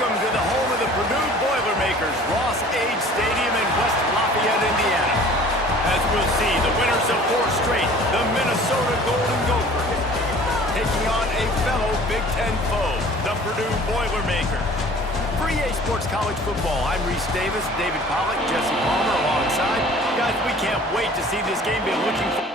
Welcome to the home of the Purdue Boilermakers, Ross Age Stadium in West Lafayette, Indiana. As we'll see, the winners of 4 straight, the Minnesota Golden Gophers, taking on a fellow Big Ten foe, the Purdue Boilermakers. For EA Sports College Football, I'm Reese Davis, David Pollack, Jesse Palmer alongside. Guys, we can't wait to see this game. Be looking for...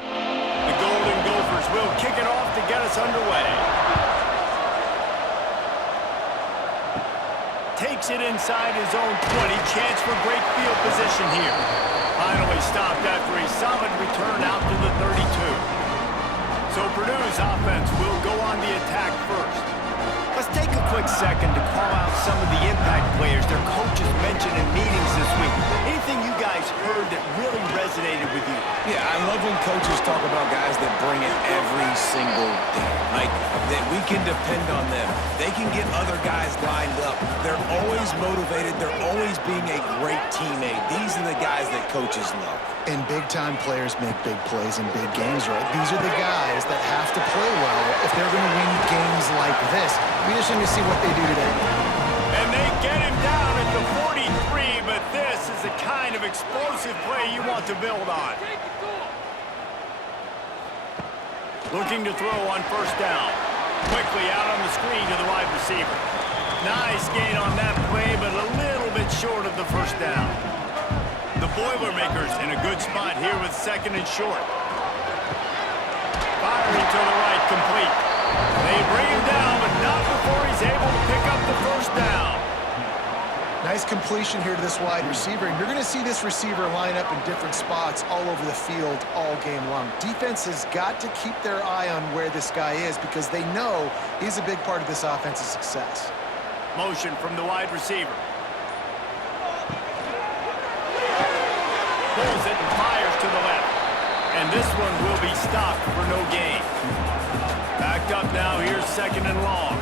The Golden Gophers will kick it off to get us underway. Takes it inside his own 20. Chance for great field position here. Finally stopped after a solid return out to the 32. So Purdue's offense will go on the attack first. Let's take a quick second to call out some of the impact players their coaches mentioned in meetings this week. Anything you guys heard that really resonated with you? Yeah, I love when coaches talk about guys that bring it every single day. Like, that we can depend on them. They can get other guys lined up. They're always motivated. They're always being a great teammate. These are the guys that coaches love. And big-time players make big plays in big games, right? These are the guys that have to play well if they're going to win games like this. We just need to see what they do today. And they get him down at the 43, but this is the kind of explosive play you want to build on. Looking to throw on first down. Quickly out on the screen to the wide receiver. Nice gain on that play, but a little bit short of the first down. The Boilermakers in a good spot here with second and short. Firing to the right, complete. They bring him down, but not before he's able to pick up the first down. Nice completion here to this wide receiver, and you're going to see this receiver line up in different spots all over the field all game long. Defense has got to keep their eye on where this guy is because they know he's a big part of this offense's success. Motion from the wide receiver. Pulls it and fires to the left. And this one will be stopped for no gain. Backed up now, here's second and long.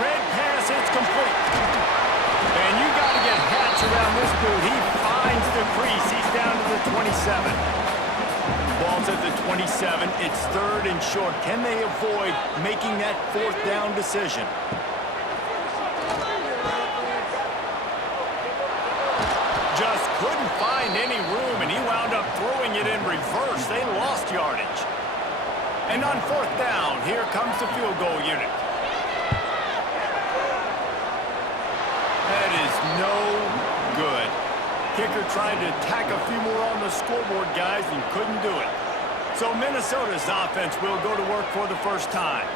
Red pass, it's complete. And you got to get Hatch around this dude. He finds the crease. He's down to the 27. Ball's at the 27. It's third and short. Can they avoid making that fourth down decision? Just couldn't find any room, and he wound up throwing it in reverse. They lost yardage. And on fourth down, here comes the field goal unit. That is no good. Kicker tried to tack a few more on the scoreboard, guys, and couldn't do it. So Minnesota's offense will go to work for the first time.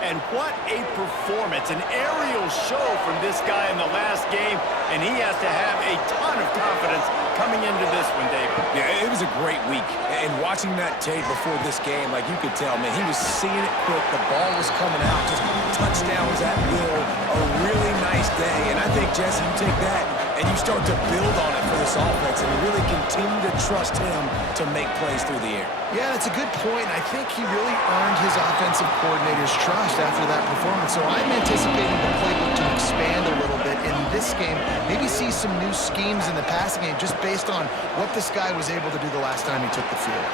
And what a performance, an aerial show from this guy in the last game, and he has to have a ton of confidence coming into this one, David. Yeah, it was a great week. And watching that tape before this game, like you could tell, man, he was seeing it quick. The ball was coming out, just touchdowns at will. A really nice day. And I think, Jesse, you take that and you start to build on it for this offense and really continue to trust him to make plays through the air. Yeah, that's a good point. I think he really earned his offensive coordinator's trust after that performance. So I'm anticipating the playbook to expand a little bit in this game. Maybe see some new schemes in the passing game just based on what this guy was able to do the last time he took the field.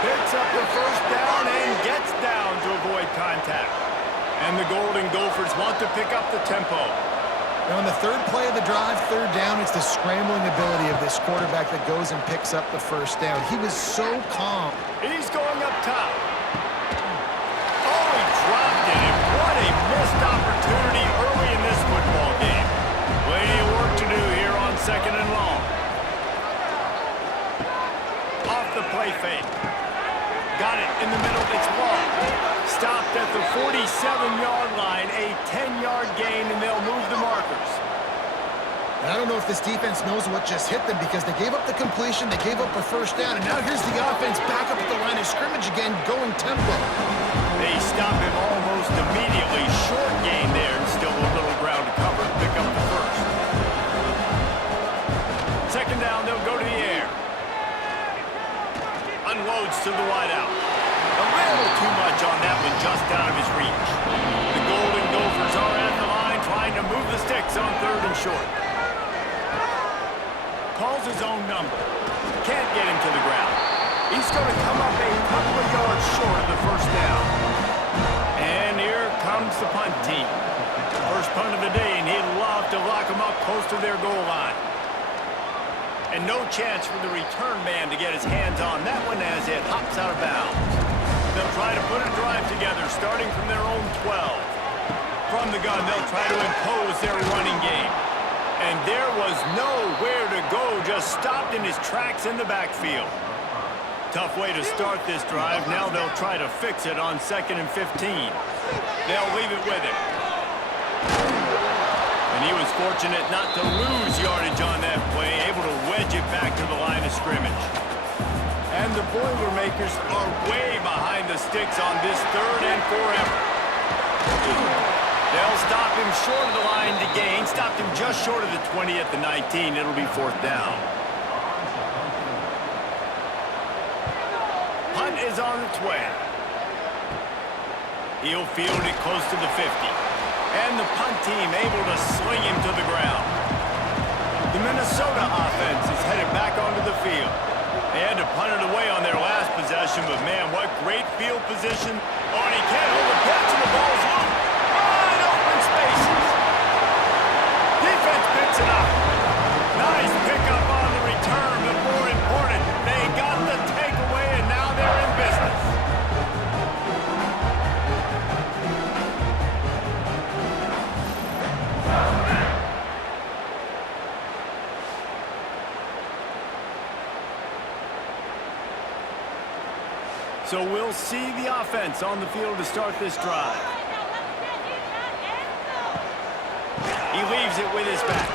Picks up the first down and gets down to avoid contact. And the Golden Gophers want to pick up the tempo. Now, on the third play of the drive, third down, it's the scrambling ability of this quarterback that goes and picks up the first down. He was so calm. He's going up top. Oh, he dropped it, and what a missed opportunity early in this football game. Plenty of work to do here on second and long. Off the play fake. Got it in the middle, it's blocked. Stopped at the 47-yard line, a 10-yard gain, and they'll move the markers. And I don't know if this defense knows what just hit them because they gave up the completion, they gave up a first down, and now here's the offense back up at the line of scrimmage again, going tempo. They stop him almost immediately. Short gain there, and still a little ground to cover to pick up the first. Second down, they'll go to the air. Unloads to the wideout. A little too much on that one, just out of his reach. The Golden Gophers are at the line trying to to move the sticks on 3rd and short. Calls his own number. Can't get him to the ground. He's going to come up a couple of yards short of the first down. And here comes the punt team. First punt of the day, and he'd love to lock them up close to their goal line. And no chance for the return man to get his hands on that one as it hops out of bounds. They'll try to put a drive together starting from their own 12. From the gun, they'll try to impose their running game. And there was nowhere to go, just stopped in his tracks in the backfield. Tough way to start this drive. Now they'll try to fix it on 2nd and 15. They'll leave it with him. And he was fortunate not to lose yardage on that play, able to wedge it back to the line of scrimmage. And the Boilermakers are way behind the sticks on this 3rd and 4 effort. They'll stop him short of the line to gain. Stopped him just short of the 20 at the 19. It'll be 4th down. Punt is on its way. He'll field it close to the 50. And the punt team able to sling him to the ground. The Minnesota offense is headed back onto the field. They had to punt it away on their last possession, but man, what great field position. Oh, and he can't hold the pitch, and the ball's loose. Wide open spaces. Defense picks it up. Nice pickup on the return, but more important, they got the takeaway, and now they're in business. So we'll see the offense on the field to start this drive. He leaves it with his back.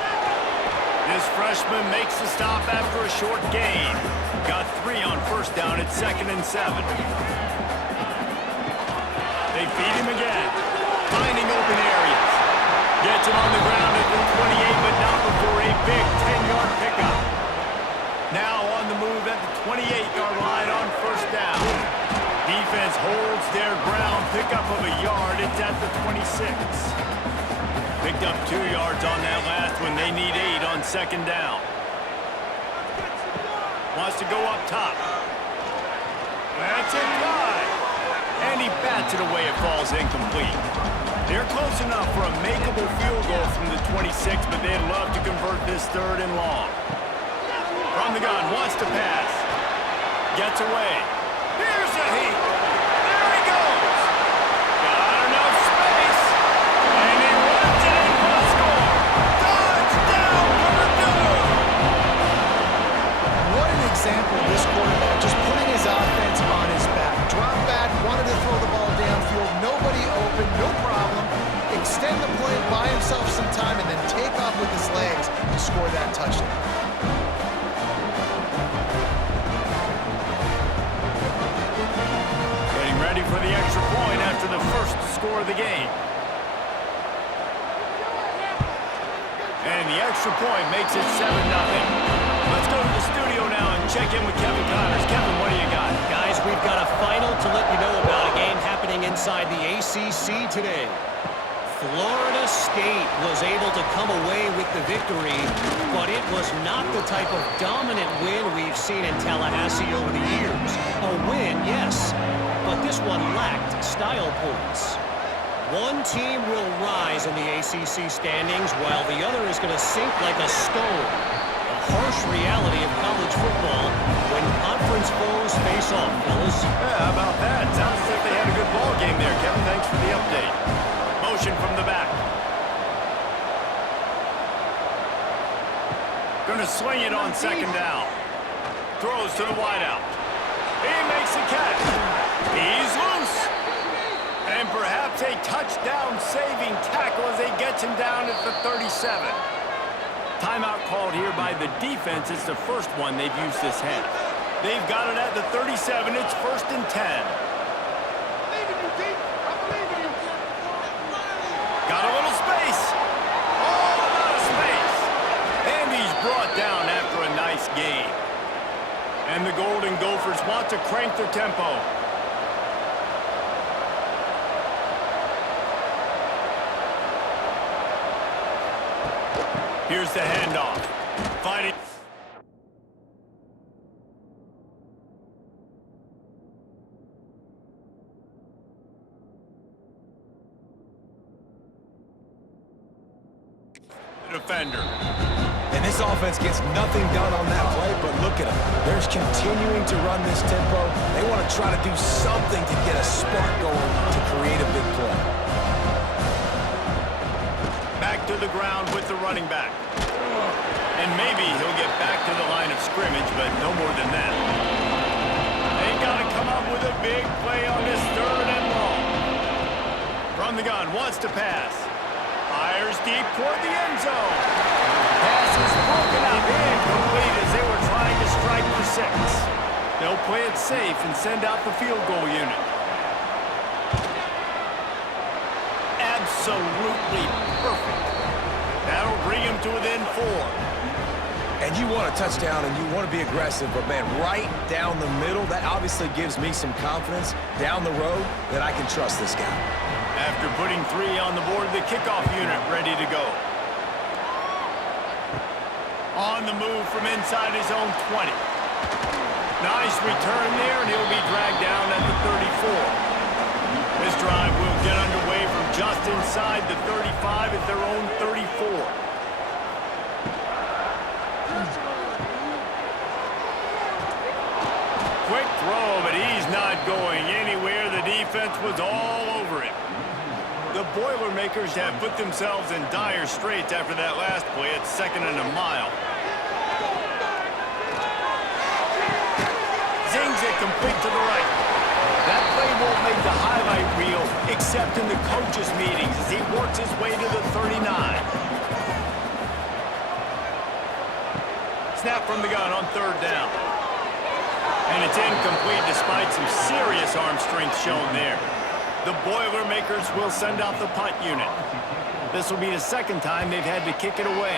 This freshman makes the stop after a short gain. Got 3 on 1st down at 2nd and 7. They feed him again. Finding open areas. Gets him on the ground at the 28, but not before a big 10-yard pickup. Now on the move at the 28-yard line on 1st down. Defense holds their ground, pickup of a yard. It's at the 26. Picked up 2 yards on that last one. They need 8 on 2nd down. Wants to go up top. That's it, high. And he bats it away. It falls incomplete. They're close enough for a makeable field goal from the 26, but they'd love to convert this 3rd and long. From the gun, wants to pass. Gets away. Here's a heat. There he goes. Got enough space. And he runs it in for a score. Touchdown, Purdue. What an example, this quarterback, just putting his offense on his back. Drop back, wanted to throw the ball downfield. Nobody open, no problem. Extend the play, buy himself some time, and then take off with his legs to score that touchdown. Ready for the extra point after the first score of the game. And the extra point makes it 7-0. Let's go to the studio now and check in with Kevin Connors. Kevin, what do you got? Guys, we've got a final to let you know about, a game happening inside the ACC today. Florida State was able to come away with the victory, but it was not the type of dominant win we've seen in Tallahassee over the years. A win, yes, but this one lacked style points. One team will rise in the ACC standings while the other is going to sink like a stone. A harsh reality of college football when conference foes face off, fellas. Yeah, how about that? Sounds as if they had a good ball game there, Kevin. Thanks for the update. Motion from the back. Gonna swing it on 2nd down. Throws to the wideout. He makes the catch. He's loose. And perhaps a touchdown-saving tackle as he gets him down at the 37. Timeout called here by the defense. It's the first one they've used this half. They've got it at the 37. It's 1st and 10. Got a little space. Oh, a lot of space. And he's brought down after a nice gain. And the Golden Gophers want to crank their tempo. Here's the handoff. Fighting. Defender. And this offense gets nothing done on that play, but look at them. They're continuing to run this tempo. They want to try to do something to get a spark going to create a big play. Back to the ground with the running back. And maybe he'll get back to the line of scrimmage, but no more than that. They got to come up with a big play on this 3rd and long. From the gun, wants to pass. Fires deep toward the end zone. Pass is broken up, incomplete as they were trying to strike for 6. They'll play it safe and send out the field goal unit. Absolutely perfect. That'll bring him to within 4. And you want a touchdown and you want to be aggressive, but man, right down the middle, that obviously gives me some confidence down the road that I can trust this guy. After putting 3 on the board, the kickoff unit ready to go. On the move from inside his own 20. Nice return there, and he'll be dragged down at the 34. This drive will get underway from just inside the 35 at their own 34. Quick throw, but he's not going anywhere. The defense was all over him. The Boilermakers have put themselves in dire straits after that last play at 2nd and a mile. Zings it complete to the right. That play won't make the highlight reel except in the coaches' meetings as he works his way to the 39. Snap from the gun on 3rd down. And it's incomplete despite some serious arm strength shown there. The Boilermakers will send out the punt unit. This will be the 2nd time they've had to kick it away.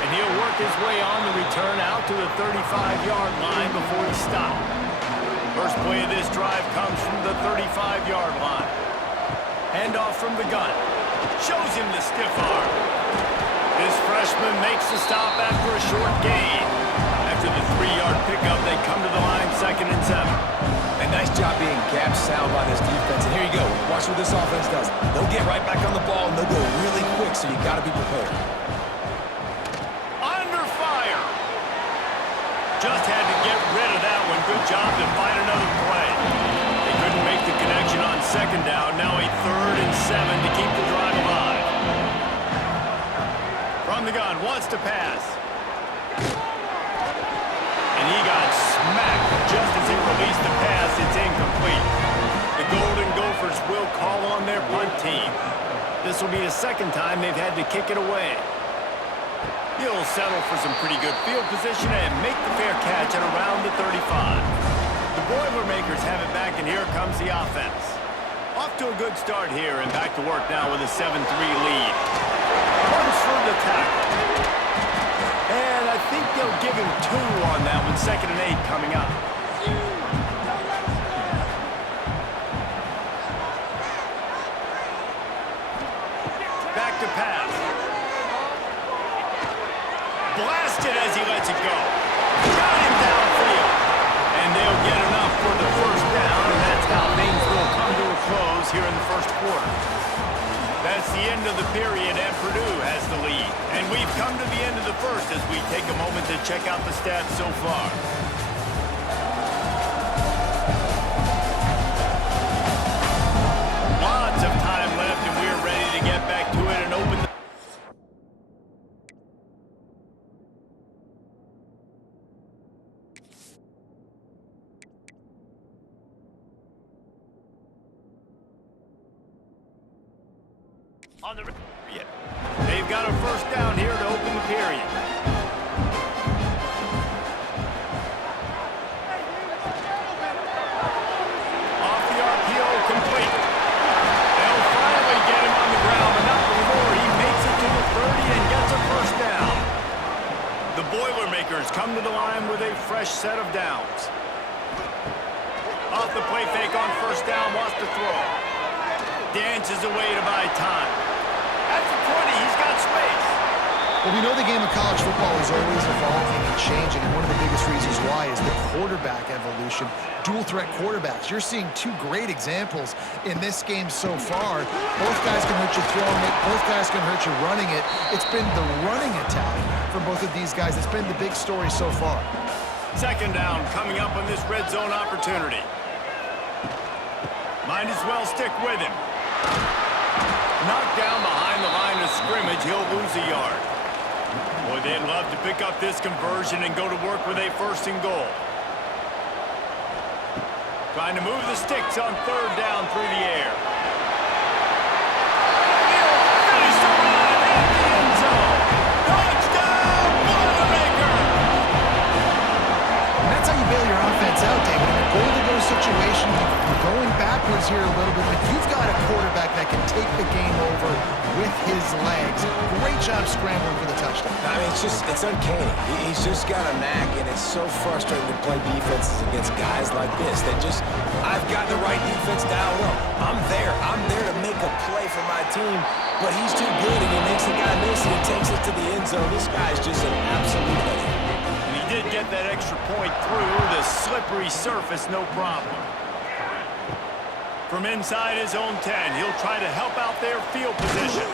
And he'll work his way on the return out to the 35-yard line before he stopped. First play of this drive comes from the 35-yard line. Handoff from the gun. Shows him the stiff arm. This freshman makes the stop after a short gain. After the 3-yard pickup, they come to the line 2nd and 7. And nice job being gap sound by this defense. And here you go. Watch what this offense does. They'll get right back on the ball, and they'll go really quick, so you got to be prepared. Under fire. Just had to get rid of that one. Good job to find another play. They couldn't make the connection on 2nd down. Now a 3rd and 7 to keep the drive alive. From the gun, wants to pass. And he got smacked just as he released the pass. It's incomplete. The Golden Gophers will call on their punt team. This will be the 2nd time they've had to kick it away. He'll settle for some pretty good field position and make the fair catch at around the 35. The Boilermakers have it back, and here comes the offense. Off to a good start here, and back to work now with a 7-3 lead. Runs for the tackle. And I think they'll give him 2 on that one. 2nd and 8 coming up. Back to pass. Blasted as he lets it go. Got him downfield. And they'll get enough for the 1st down, and that's how things will come to a close here in the 1st quarter. That's the end of the period, and Purdue has the lead. And we've come to the end of the 1st as we take a moment to check out the stats so far. Lots of time left, and we're ready to get back to it and open the... On the period. They've got a 1st down here to open the period. Off the RPO, complete. They'll finally get him on the ground, but not before he makes it to the 30 and gets a 1st down. The Boilermakers come to the line with a fresh set of downs. Off the play fake on 1st down, wants to throw. Dances away to buy time. At the 20, he's got space. Well, we know the game of college football is always evolving and changing, and one of the biggest reasons why is the quarterback evolution. Dual-threat quarterbacks. You're seeing two great examples in this game so far. Both guys can hurt you throwing it. Both guys can hurt you running it. It's been the running attack for both of these guys. It's been the big story so far. Second down coming up on this red zone opportunity. Might as well stick with him. Knocked down behind the line of scrimmage, he'll lose a yard. Boy, they'd love to pick up this conversion and go to work with a first and goal. Trying to move the sticks on third down through the air. He'll finish the run in the end zone. Touchdown, Boilermakers! And that's how you bail your offense out, David. In a goal-to-go situation, you're going backwards here a little bit, but you've got a quarterback that can take the game over with his legs. Great job scrambling for the touchdown. I mean, it's uncanny. He's just got a knack, and it's so frustrating to play defenses against guys like this. I've got the right defense dialed up. I'm there to make a play for my team, but he's too good, and he makes the guy miss, and he takes it to the end zone. This guy's just an absolute legend. And he did get that extra point through the slippery surface, no problem. From inside his own 10, he'll try to help out their field position.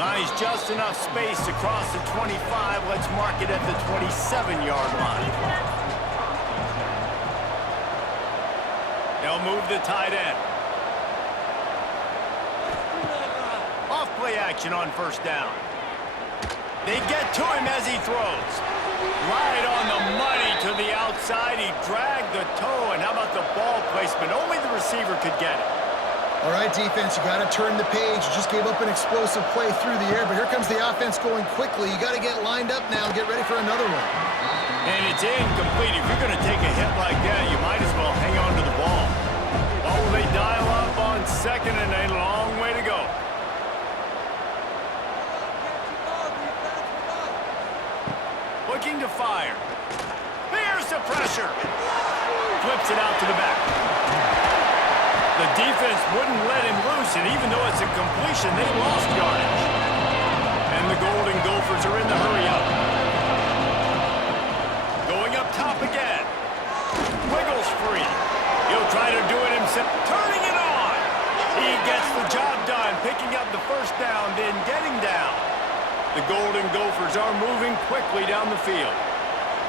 Finds just enough space to cross the 25. Let's mark it at the 27-yard line. They'll move the tight end. Off play action on first down. They get to him as he throws. Right on the money to the outside. He dragged the toe, and how about the ball placement? Only the receiver could get it. All right, defense, you got to turn the page. You just gave up an explosive play through the air, but here comes the offense going quickly. You got to get lined up now and get ready for another one. And it's incomplete. If you're going to take a hit like that, you might as well hang on to the ball. Oh, they dial up on second, and a long way to go. Looking to fire. Here's the pressure. Flips it out to the back. The defense wouldn't let him loose, and even though it's a completion, they lost yardage. And the Golden Gophers are in the hurry-up. Going up top again. Wiggles free. He'll try to do it himself. Turning it on. He gets the job done, picking up the first down, then getting down. The Golden Gophers are moving quickly down the field.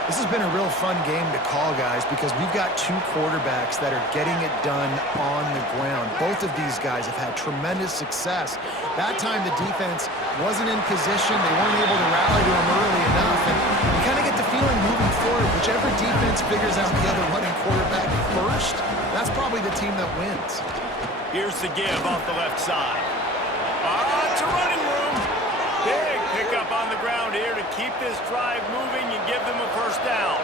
This has been a real fun game to call, guys, because we've got two quarterbacks that are getting it done on the ground. Both of these guys have had tremendous success. That time the defense wasn't in position. They weren't able to rally to him early enough, and you kind of get the feeling moving forward, whichever defense figures out the other running quarterback first, that's probably the team that wins. Here's the give off the left side. It's a running room. Big pickup on the ground here to keep this drive moving and give them a first down.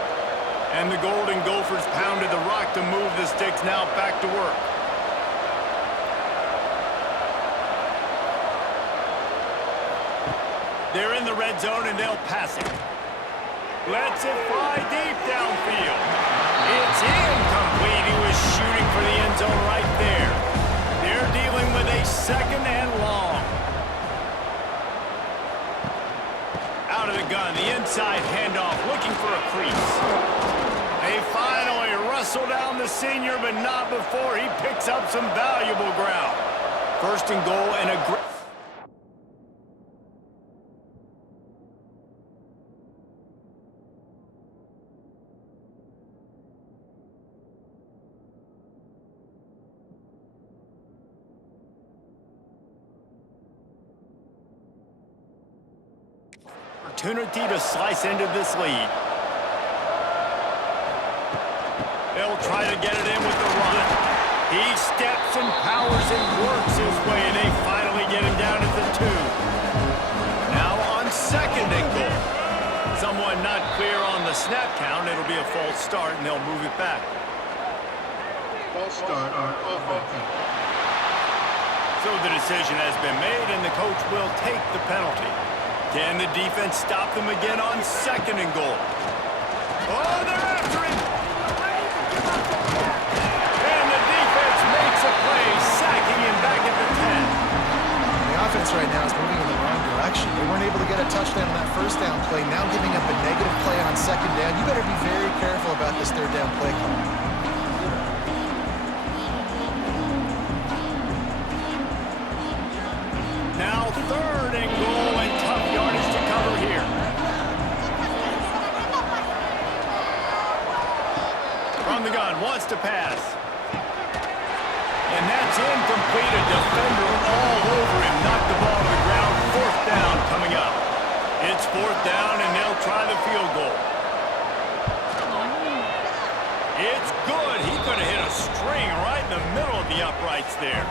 And the Golden Gophers pounded the rock to move the sticks, now back to work. They're in the red zone and they'll pass it. Lets it fly deep downfield. It's incomplete. He was shooting for the end zone right there. They're dealing with a second and long. Out of the gun, the inside handoff, looking for a crease. They finally wrestle down the senior, but not before he picks up some valuable ground. First and goal and a great... opportunity to slice into this lead. They'll try to get it in with the run. He steps and powers and works his way, and they finally get him down at the 2. Now on second and goal. Someone not clear on the snap count. It'll be a false start, and they'll move it back. False start on offense. So the decision has been made, and the coach will take the penalty. Can the defense stop them again on second and goal? Oh, they're after him! And the defense makes a play, sacking him back at the 10. offense right now is moving in the wrong direction. They weren't able to get a touchdown on that first down play. Now giving up a negative play on second down. You better be very careful about this third down play call. Now third and goal, and tough yardage to cover here. From the gun, wants to pass. And that's incomplete. A defender all over him. Knocked the ball to the ground. Fourth down coming up. It's fourth down, and they'll try the field goal. It's good. He could have hit a string right in the middle of the uprights there.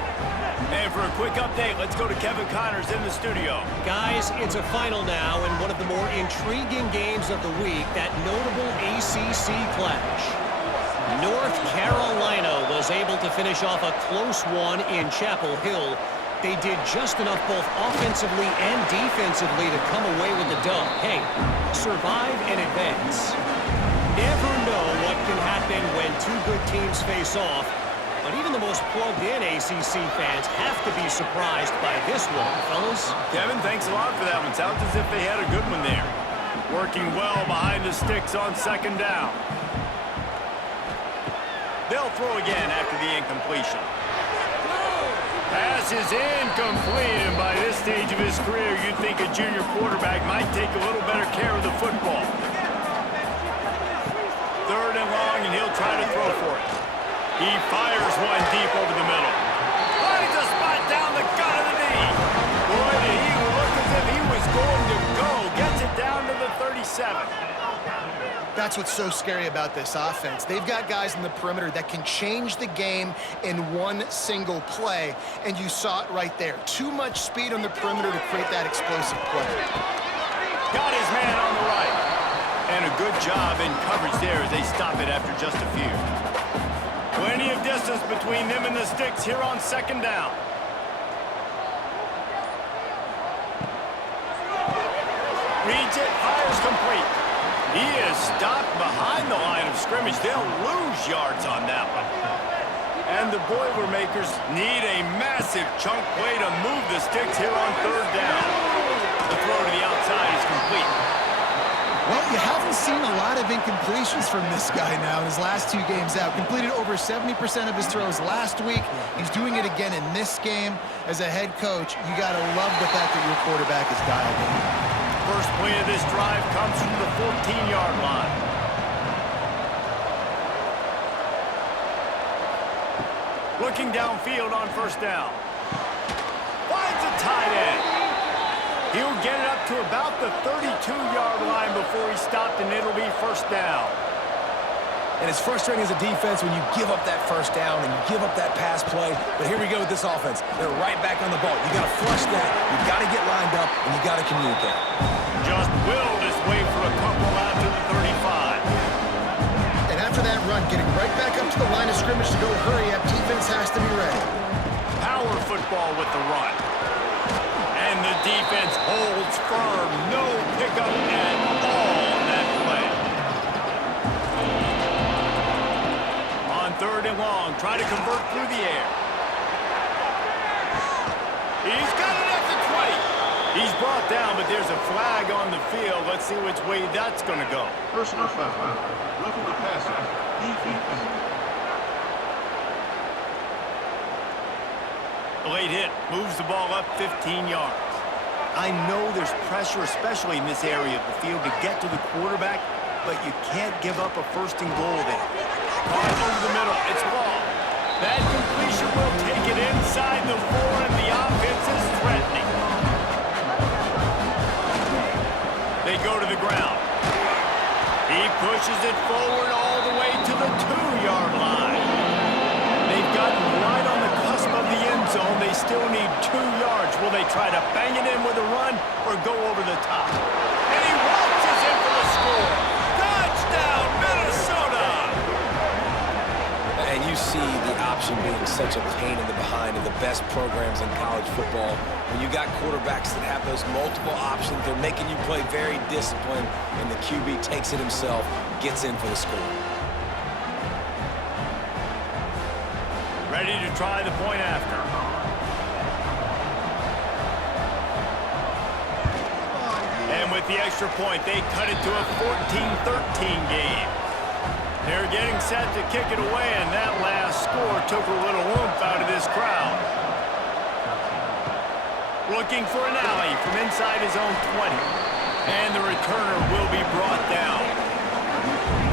And for a quick update, let's go to Kevin Connors in the studio. Guys, it's a final now, and one of the more intriguing games of the week, that notable ACC clash. North Carolina was able to finish off a close one in Chapel Hill. They did just enough both offensively and defensively to come away with the dub. Hey, survive and advance. Never know what can happen when two good teams face off, but even the most plugged-in ACC fans have to be surprised by this one, fellas. Kevin, thanks a lot for that one. Sounds as if they had a good one there. Working well behind the sticks on second down. They'll throw again after the incompletion. Pass is incomplete, and by this stage of his career, you'd think a junior quarterback might take a little better care of the football. Third and long, and he'll try to throw for it. He fires one deep over the middle. Finds a spot down the gut of the knee. Boy, did he look as if he was going to go. Gets it down to the 37. That's what's so scary about this offense. They've got guys in the perimeter that can change the game in one single play, and you saw it right there. Too much speed on the perimeter to create that explosive play. Got his man on the right. And a good job in coverage there as they stop it after just a few. Plenty of distance between them and the sticks here on second down. Reads it, fires complete. He is stopped behind the line of scrimmage. They'll lose yards on that one. And the Boilermakers need a massive chunk play to move the sticks here on third down. The throw to the outside is complete. Well, you haven't seen a lot of incompletions from this guy now in his last two games out. Completed over 70% of his throws last week. He's doing it again in this game. As a head coach, you got to love the fact that your quarterback is dialed in. First play of this drive comes from the 14-yard line. Looking downfield on first down. Finds a tight end. He'll get it up to about the 32-yard line before he stopped, and it'll be first down. And it's frustrating as a defense when you give up that first down and you give up that pass play. But here we go with this offense. They're right back on the ball. You got to flush that. You got to get lined up, and you got to communicate. Just willed his way for a couple out to the 35. And after that run, getting right back up to the line of scrimmage to go hurry up, defense has to be ready. Power football with the run. And the defense holds firm. No pickup at all on that play. On third and long, try to convert through the air. He's got it at the 20. He's brought down, but there's a flag on the field. Let's see which way that's going to go. Personal foul. Roughing the passer. Defense. Late hit, moves the ball up 15 yards. I know there's pressure, especially in this area of the field, to get to the quarterback, but you can't give up a first and goal there. Caught over the middle, it's ball. That completion will take it inside the 4, and the offense is threatening. They go to the ground. He pushes it forward all the way to the 2-yard line. They've gotten right on the cusp of the end zone. They still need 2 yards. Will they try to bang it in with a run or go over the top? And he waltzes in for the score. Touchdown, Minnesota! And you see the option being such a pain in the behind of the best programs in college football. When you got quarterbacks that have those multiple options, they're making you play very disciplined, and the QB takes it himself, gets in for the score. Ready to try the point after. And with the extra point, they cut it to a 14-13 game. They're getting set to kick it away, and that last score took a little oomph out of this crowd. Looking for an alley from inside his own 20. And the returner will be brought down.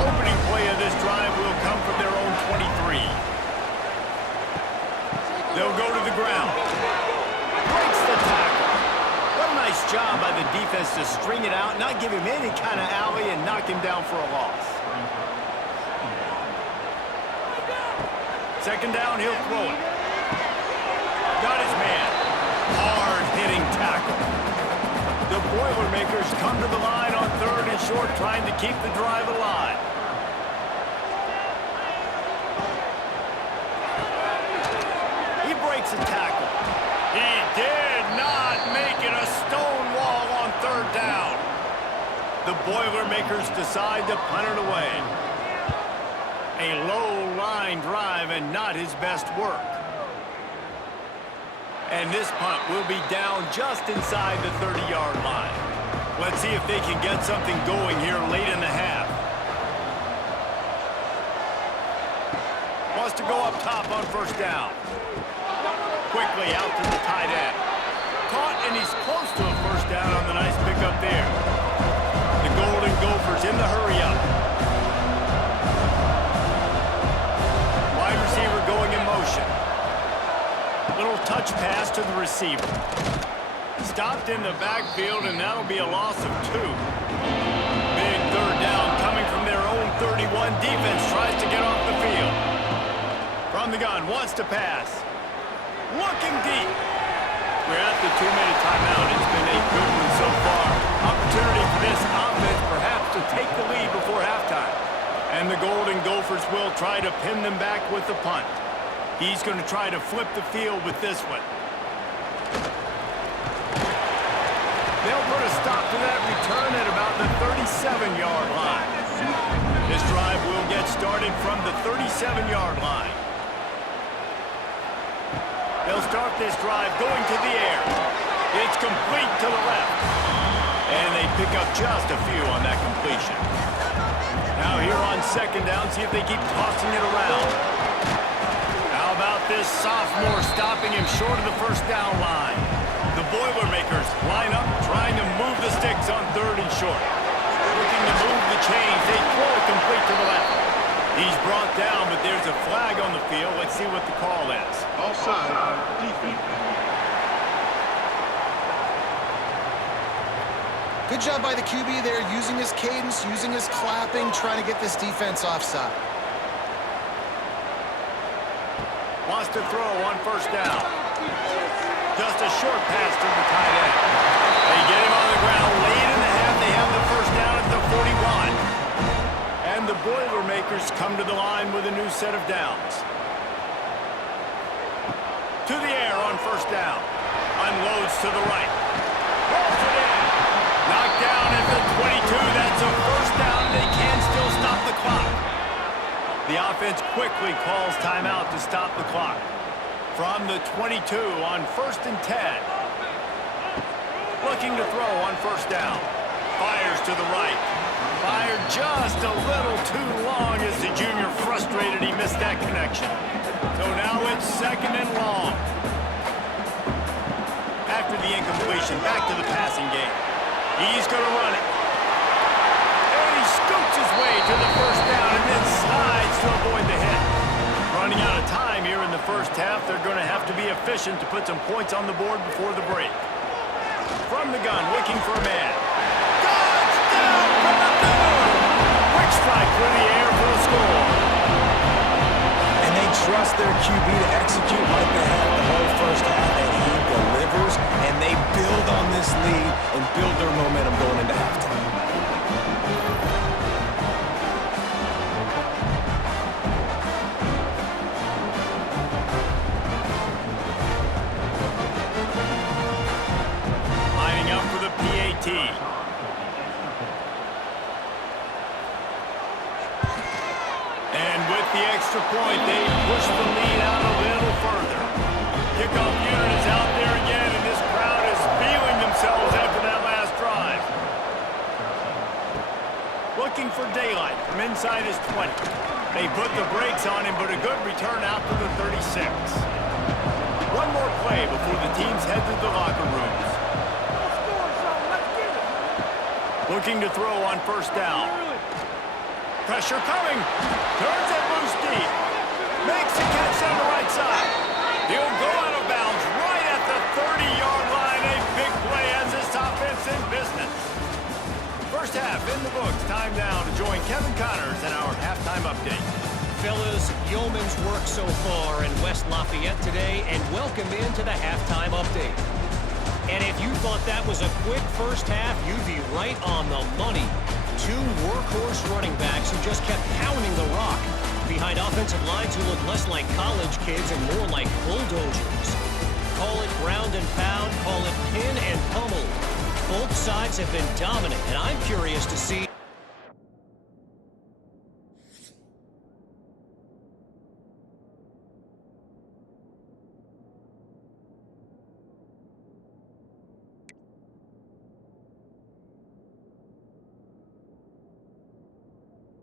Opening play of this drive will come from their own 23. They'll go to the ground. Breaks the tackle. What a nice job by the defense to string it out, not give him any kind of alley, and knock him down for a loss. Second down, he'll throw it. Got his man. Hard-hitting tackle. The Boilermakers come to the line on 3rd and short, trying to keep the drive alive. He breaks a tackle. He did not make it a stone wall on 3rd down. The Boilermakers decide to punt it away. A low-line drive and not his best work. And this punt will be down just inside the 30-yard line. Let's see if they can get something going here late in the half. Wants to go up top on 1st down. Quickly out to the tight end. Caught, and he's close to a 1st down on the nice pickup there. The Golden Gophers in the hurry-up. Wide receiver going in motion. Little touch pass to the receiver. Stopped in the backfield, and that'll be a loss of 2. Big 3rd down coming from their own 31. Defense tries to get off the field. From the gun, wants to pass. Looking deep. We're at the 2-minute timeout. It's been a good one so far. Opportunity for this offense perhaps to take the lead before halftime. And the Golden Gophers will try to pin them back with the punt. He's going to try to flip the field with this one. They'll put a stop to that return at about the 37-yard line. This drive will get started from the 37-yard line. They'll start this drive going to the air. It's complete to the left. And they pick up just a few on that completion. Now here on 2nd down, see if they keep tossing it around. How about this sophomore stopping him short of the 1st down line? The Boilermakers line up, trying to move the sticks on 3rd and short. Looking to move the chains. They throw it complete to the left. He's brought down, but there's a flag on the field. Let's see what the call is. Offside, defense. Good job by the QB there, using his cadence, using his clapping, trying to get this defense offside. Wants to throw on 1st down. Just a short pass to the tight end. They get him on the ground late in the half. They have the 1st down at the 41. And the Boilermakers come to the line with a new set of downs. To the air on 1st down. Unloads to the right. Rolls it in. Knocked down at the 22. That's a 1st down. They can still stop the clock. The offense quickly calls timeout to stop the clock. From the 22 on 1st and 10. Looking to throw on 1st down. Fires to the right. Fired just a little too long as the junior frustrated he missed that connection. So now it's 2nd and long. After the incompletion, back to the passing game. He's going to run it. And he scoots his way to the 1st down and then slides to avoid the hit. Running out of time here in the 1st half, they're going to have to be efficient to put some points on the board before the break. From the gun, looking for a man. Touchdown, Purdue! Quick strike through the air for the score. And they trust their QB to execute like they have the whole 1st half, and he delivers, and they build on this lead and build their momentum going into halftime. Lining up for the PAT. And with the extra point, they push the lead out a little further. Kickoff unit is out there again, and this crowd is feeling themselves after that last drive. looking for daylight from inside his 20. They put the brakes on him, but a good return out to the 36. One more play before the teams head to the locker rooms. Looking to throw on first down. Pressure coming. Turns it loose deep. Makes the catch on the right side. He'll go out of bounds right at the 30-yard line. A big play as this offense in business. First half in the books. Time now to join Kevin Connors in our halftime update. Fellas, yeoman's work so far in West Lafayette today, and welcome into the halftime update. And if you thought that was a quick first half, you'd be right on the money. Two workhorse running backs who just kept pounding the rock behind offensive lines who look less like college kids and more like bulldozers. Call it ground and pound, call it pin and pummel. Both sides have been dominant, and I'm curious to see